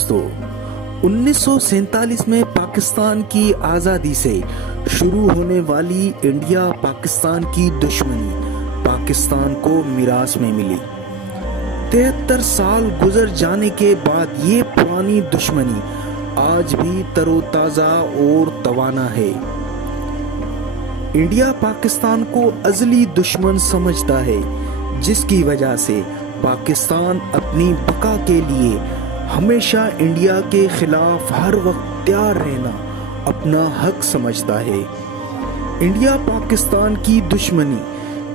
دوستو 1947 میں پاکستان کی آزادی سے شروع ہونے والی انڈیا پاکستان کی دشمنی پاکستان کو میراث میں ملی۔ 73 سال گزر جانے کے بعد یہ پرانی دشمنی آج بھی تر و تازہ اور توانا ہے۔ انڈیا پاکستان کو ازلی دشمن سمجھتا ہے، جس کی وجہ سے پاکستان اپنی بقا کے لیے ہمیشہ انڈیا کے خلاف ہر وقت تیار رہنا اپنا حق سمجھتا ہے۔ انڈیا پاکستان کی دشمنی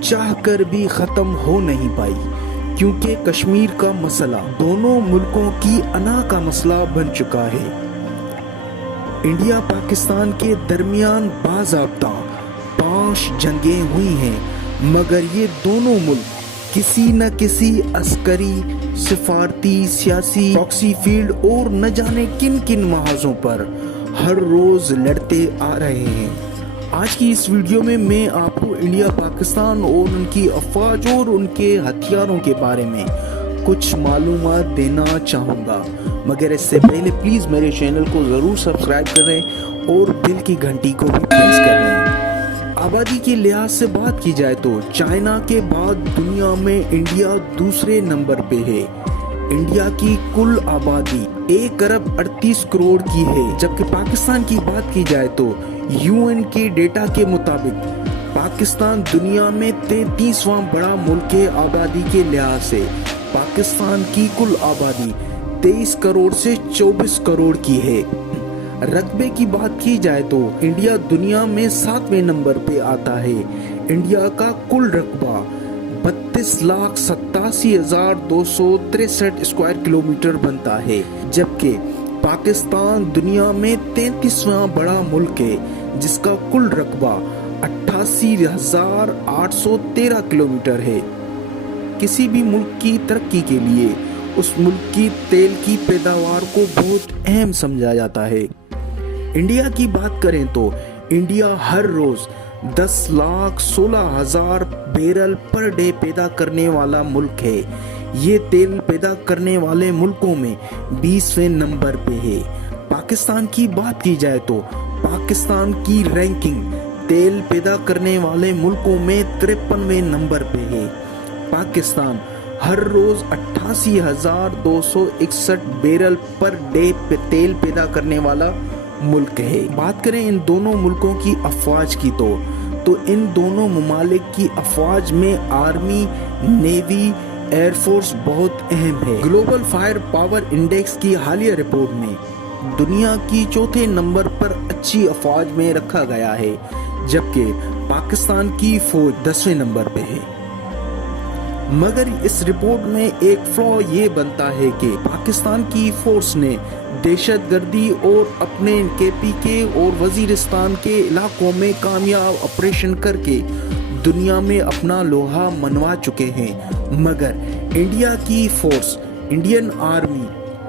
چاہ کر بھی ختم ہو نہیں پائی، کیونکہ کشمیر کا مسئلہ دونوں ملکوں کی انا کا مسئلہ بن چکا ہے۔ انڈیا پاکستان کے درمیان باضابطہ 5 جنگیں ہوئی ہیں، مگر یہ دونوں ملک کسی نہ کسی عسکری، سفارتی، سیاسی، پراکسی فیلڈ اور نہ جانے کن کن محاذوں پر ہر روز لڑتے آ رہے ہیں۔ آج کی اس ویڈیو میں آپ کو انڈیا پاکستان اور ان کی افواج اور ان کے ہتھیاروں کے بارے میں کچھ معلومات دینا چاہوں گا، مگر اس سے پہلے پلیز میرے چینل کو ضرور سبسکرائب کریں اور بیل کی گھنٹی کو بھی پریس کر لیں۔ آبادی کے لحاظ سے بات کی جائے تو چائنا کے بعد دنیا میں انڈیا دوسرے نمبر پہ ہے۔ انڈیا کی کل آبادی 1 ارب 38 کروڑ کی ہے، جبکہ پاکستان کی بات کی جائے تو UN کے ڈیٹا کے مطابق پاکستان دنیا میں 33واں بڑا ملک ہے آبادی کے لحاظ سے۔ پاکستان کی کل آبادی 23 کروڑ سے 24 کروڑ کی ہے۔ رقبے کی بات کی جائے تو انڈیا دنیا میں 7ویں نمبر پہ آتا ہے۔ انڈیا کا کل رقبہ 32,87,263 اسکوائر کلومیٹر بنتا ہے، جبکہ پاکستان دنیا میں 33واں بڑا ملک ہے، جس کا کل رقبہ 88,813 کلومیٹر ہے۔ کسی بھی ملک کی ترقی کے لیے اس ملک کی تیل کی پیداوار کو بہت اہم سمجھا جاتا ہے۔ انڈیا کی بات کریں تو انڈیا ہر روز 10,16,000 بیرل پر ڈے پیدا کرنے والا ملک ہے۔ یہ تیل پیدا کرنے والے ملکوں میں 20ویں نمبر پہ ہے۔ پاکستان کی بات کی جائے تو پاکستان کی رینکنگ تیل پیدا کرنے والے ملکوں میں 53ویں نمبر پہ ہے۔ پاکستان ہر روز 88,261 بیرل پر ڈے تیل پیدا کرنے والا ملک ہے۔ بات کریں ان دونوں ملکوں کی افواج کی تو ان دونوں ممالک کی افواج میں آرمی، نیوی، ایئر فورس بہت اہم ہے۔ گلوبل فائر پاور انڈیکس کی حالیہ رپورٹ میں دنیا کی 4تھے نمبر پر اچھی افواج میں رکھا گیا ہے، جبکہ پاکستان کی فوج 10ویں نمبر پہ ہے۔ مگر اس رپورٹ میں ایک فلا یہ بنتا ہے کہ پاکستان کی فورس نے دہشت گردی اور اپنے KPK اور وزیرستان کے علاقوں میں کامیاب آپریشن کر کے دنیا میں اپنا لوہا منوا چکے ہیں، مگر انڈیا کی فورس، انڈین آرمی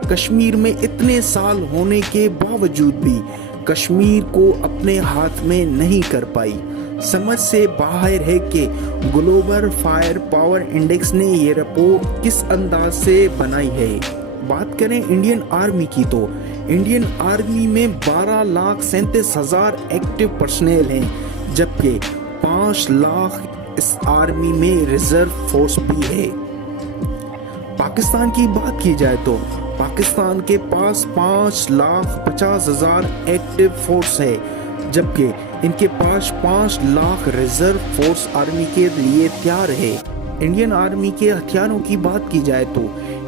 کشمیر میں اتنے سال ہونے کے باوجود بھی کشمیر کو اپنے ہاتھ میں نہیں کر پائی۔ سمجھ سے باہر ہے کہ گلوبل فائر پاور انڈیکس نے یہ رپورٹ کس انداز سے بنائی ہے۔ بات کریں انڈین آرمی کی تو انڈین آرمی میں 12,37,000 ایکٹیو پرسنل ہیں، جبکہ 5 لاکھ اس آرمی میں ریزرو فورس بھی ہے۔ پاکستان کی بات کی جائے تو پاکستان کے پاس 5,50,000 ایکٹیو فورس ہے، جبکہ ان کے پاس 5 لاکھ ریزرو فورس آرمی کے لیے تیار ہے۔ انڈین آرمی کے ہتھیاروں کی بات کی جائے تو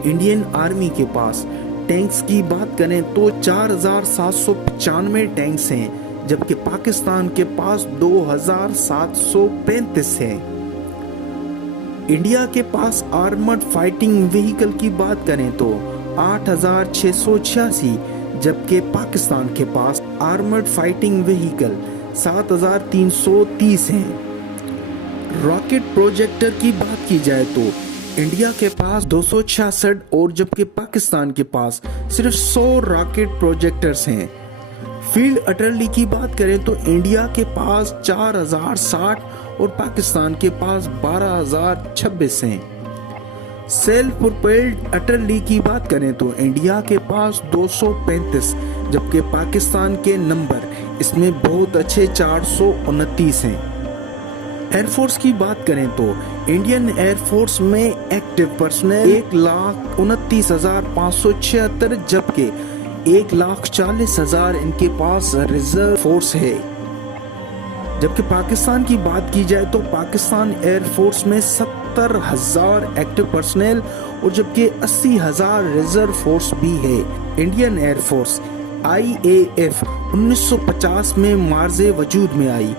انڈین آرمی کے پاس ٹینکس کی بات کریں تو 4,795 ٹینکس ہیں، جبکہ پاکستان کے پاس 2,735 ہیں۔ انڈیا کے پاس آرمڈ فائٹنگ وہیکل کی بات کریں تو 8,686، جبکہ پاکستان کے پاس آرمڈ فائٹنگ وہیکل 7,330 ہیں۔ راکٹ پروجیکٹر کی بات کی جائے تو انڈیا کے پاس 266 اور جبکہ پاکستان کے پاس صرف 100 راکٹ پروجیکٹرز ہیں۔ فیلڈ آرٹلری کی بات کریں تو انڈیا کے پاس 4,060 اور پاکستان کے پاس 12,026 ہیں۔ सेल्फ प्रोपेल्ड अटरली की बात करें तो इंडिया के पास 235, जबकि पाकिस्तान के नंबर इसमें बहुत अच्छे 429 हैं। एयरफोर्स की बात करें तो इंडियन एयरफोर्स में एक्टिव पर्सनल 1,29,576, जबकि 1,40,000 इनके पास रिजर्व फोर्स है। जबकि पाकिस्तान की बात की जाए तो पाकिस्तान एयरफोर्स में 70,000 एक्टिव पर्सनल और जबकि 80,000 रिजर्व फोर्स भी है। इंडियन एयरफोर्स IAF 1950 में मार्जे वजूद में आई।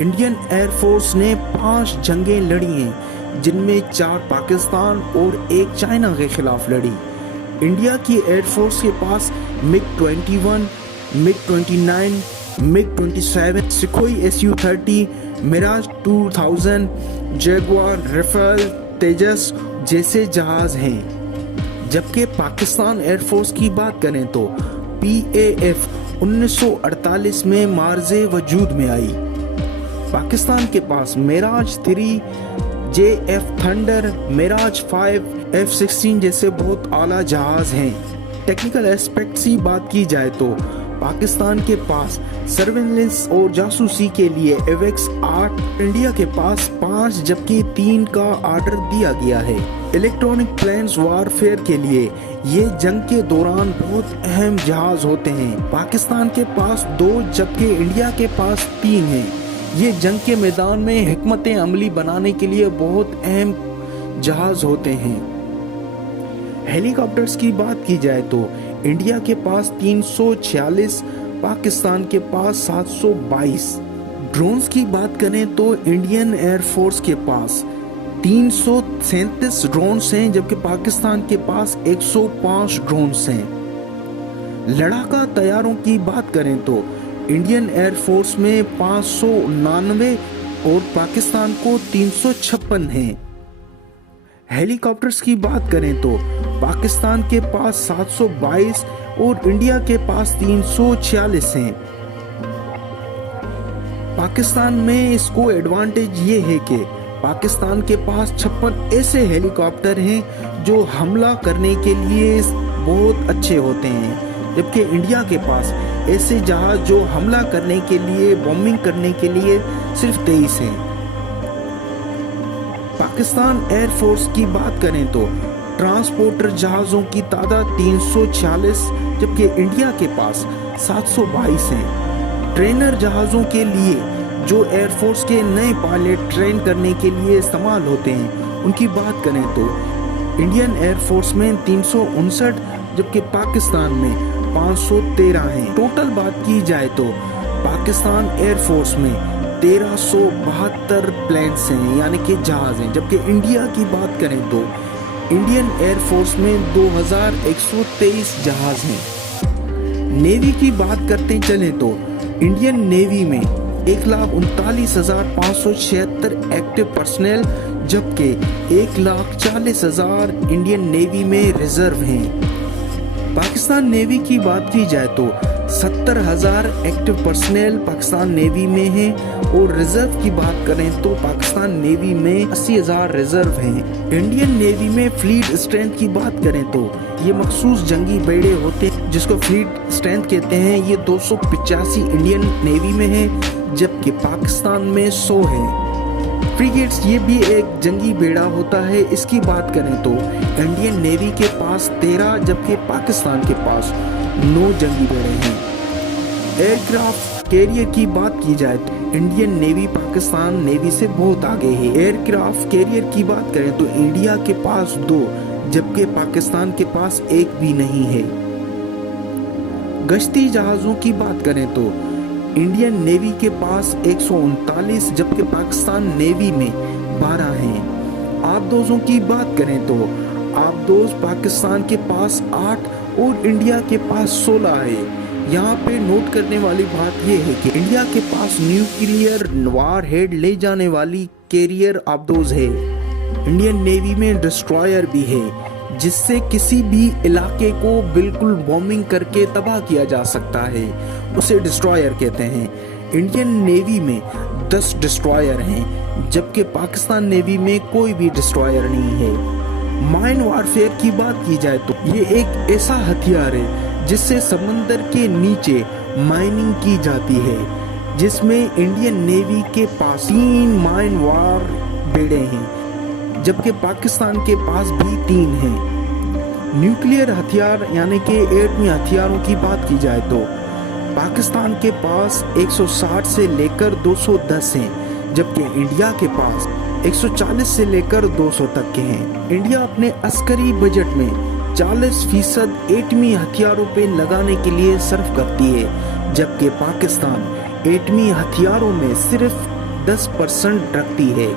इंडियन एयरफोर्स ने 5 जंगें लड़ी हैं, जिनमें 4 पाकिस्तान और 1 चाइना के खिलाफ लड़ी। इंडिया की एयरफोर्स के पास MiG-21, MiG-29, MiG-27, Sukhoi Su-30, Mirage 2000, Jaguar, Rafale, Tejas जैसे जहाज हैं। जबकि पाकिस्तान एयरफोर्स की बात करें तो PAF 1948 में मार्जे वजूद में आई। पाकिस्तान के पास Mirage 3, JF thunder, Mirage 5, F-16 जैसे बहुत आला जहाज हैं। टेक्निकल एस्पेक्ट्स की बात की जाए तो पाकिस्तान के पास सर्वेलेंस और जासूसी के लिए AWACS 8, इंडिया के पास 5 जबकि 3 का ऑर्डर दिया गया है। इलेक्ट्रॉनिक प्लेन्स वारफेयर के लिए ये जंग के दौरान बहुत अहम जहाज होते हैं। पाकिस्तान के पास 2 जबकि इंडिया के पास 3 हैं। ये जंग के मैदान में हिकमत अमली बनाने के लिए बहुत अहम जहाज होते हैं। हेलीकॉप्टर्स की बात की जाए तो इंडिया के पास 346, पाकिस्तान के पास 722। ड्रोन्स की बात करें तो इंडियन एयरफोर्स के पास 337 ड्रोन्स हैं, जबकि पाकिस्तान के पास 105 ड्रोन्स हैं। लड़ाका तैयारों की बात करें तो इंडियन एयरफोर्स में 599 और पाकिस्तान को 356 हैं। हेलीकॉप्टर्स की बात करें तो पाकिस्तान के पास 722 और इंडिया के पास 346 हैं। पाकिस्तान में इसको एडवांटेज ये है कि पाकिस्तान के पास 56 ऐसे हेलीकॉप्टर हैं जो हमला करने के लिए बहुत अच्छे होते हैं, जबकि इंडिया के पास ऐसे जहाज जो हमला करने के लिए, बॉम्बिंग करने के लिए सिर्फ 23 हैं। पाकिस्तान एयरफोर्स की बात करें तो ट्रांसपोर्टर जहाज़ों की तादाद 346, जबकि इंडिया के पास 722 हैं। ट्रेनर जहाज़ों के लिए जो एयरफोर्स के नए पायलट ट्रेन करने के लिए इस्तेमाल होते हैं, उनकी बात करें तो इंडियन एयरफोर्स में 359, जबकि पाकिस्तान में 513 हैं। टोटल बात की जाए तो पाकिस्तान एयरफोर्स में 1372 प्लेन्स हैं, यानी कि जहाज हैं, जबकि इंडिया की बात करें तो इंडियन एयरफोर्स में 2123 जहाज हैं। नेवी की बात करते चले तो इंडियन नेवी में 1,39,576 एक्टिव पर्सनल, जबकि 1,40,000 इंडियन नेवी में रिजर्व हैं। पाकिस्तान नेवी की बात की जाए तो 70,000 एक्टिव पर्सनल पाकिस्तान नेवी में हैं और रिजर्व की बात करें तो पाकिस्तान नेवी में 80,000 रिजर्व हैं। इंडियन नेवी में फ्लीट स्ट्रेंथ की बात करें तो ये मखसूस जंगी बेड़े होते हैं जिसको फ्लीट स्ट्रेंथ कहते हैं। ये 285 इंडियन नेवी में है, जबकि पाकिस्तान में 100 है। फ्रिगेट्स ये भी एक जंगी बेड़ा होता है। इसकी बात करें तो इंडियन नेवी के पास 13, जबकि पाकिस्तान के पास 9 जंगी बेड़े हैं। एयरक्राफ्ट कैरियर की बात की जाए तो इंडियन नेवी पाकिस्तान नेवी से बहुत आगे है। एयरक्राफ्ट कैरियर की बात करें तो इंडिया के पास 2, जबकि पाकिस्तान के पास 1 भी नहीं है। गश्ती जहाजों की बात करें तो इंडियन नेवी के पास 139, जबकि पाकिस्तान नेवी में 12 हैं। आबदोजों की बात करें तो आबदोज पाकिस्तान के पास 8 और इंडिया के पास 16 है। यहाँ पे नोट करने वाली बात यह है कि इंडिया के पास न्यूक्लियर वार हेड ले जाने वाली कैरियर आबदोज है। इंडियन नेवी में डिस्ट्रॉयर भी है, जिससे किसी भी इलाके को बिल्कुल बॉम्बिंग करके तबाह किया जा सकता है, उसे डिस्ट्रॉयर कहते हैं। इंडियन नेवी में 10 डिस्ट्रॉयर हैं, जबकि पाकिस्तान नेवी में कोई भी डिस्ट्रॉयर नहीं है। माइन वारफेयर की बात की जाए तो ये एक ऐसा हथियार है जिससे समंदर के नीचे माइनिंग की जाती है, जिसमें इंडियन नेवी के पास 3 माइन वार बेड़े हैं, जबकि पाकिस्तान के पास भी 3 हैं। न्यूक्लियर हथियार यानी कि एटमी हथियारों की बात की जाए तो पाकिस्तान के पास 160 से लेकर 210 हैं, जबकि इंडिया के पास 140 से लेकर 200 तक के हैं। इंडिया अपने अस्करी बजट में 40% एटमी हथियारों पे लगाने के लिए सर्फ करती है, जबकि पाकिस्तान एटमी हथियारों में सिर्फ 10% रखती है।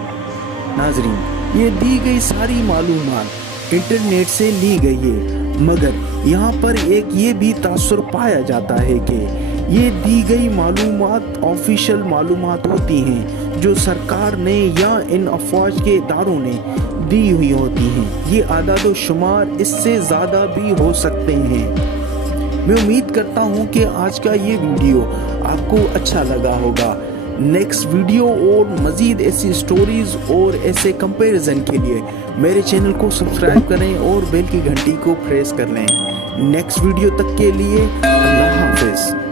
नाजरीन, ये दी गई सारी मालूमात इंटरनेट से ली गई है, मगर यहाँ पर एक ये भी तासुर पाया जाता है कि ये दी गई मालूमात ऑफिशियल मालूमात होती हैं जो सरकार ने या इन अफवाज के इदारों ने दी हुई होती हैं। ये आदाद व शुमार इससे ज़्यादा भी हो सकते हैं। मैं उम्मीद करता हूँ कि आज का ये वीडियो आपको अच्छा लगा होगा। नेक्स्ट वीडियो और मज़ीद ऐसी स्टोरीज़ और ऐसे कंपैरिजन के लिए मेरे चैनल को सब्सक्राइब करें और बेल की घंटी को प्रेस कर लें। नेक्स्ट वीडियो तक के लिए अल्लाह हाफिज़।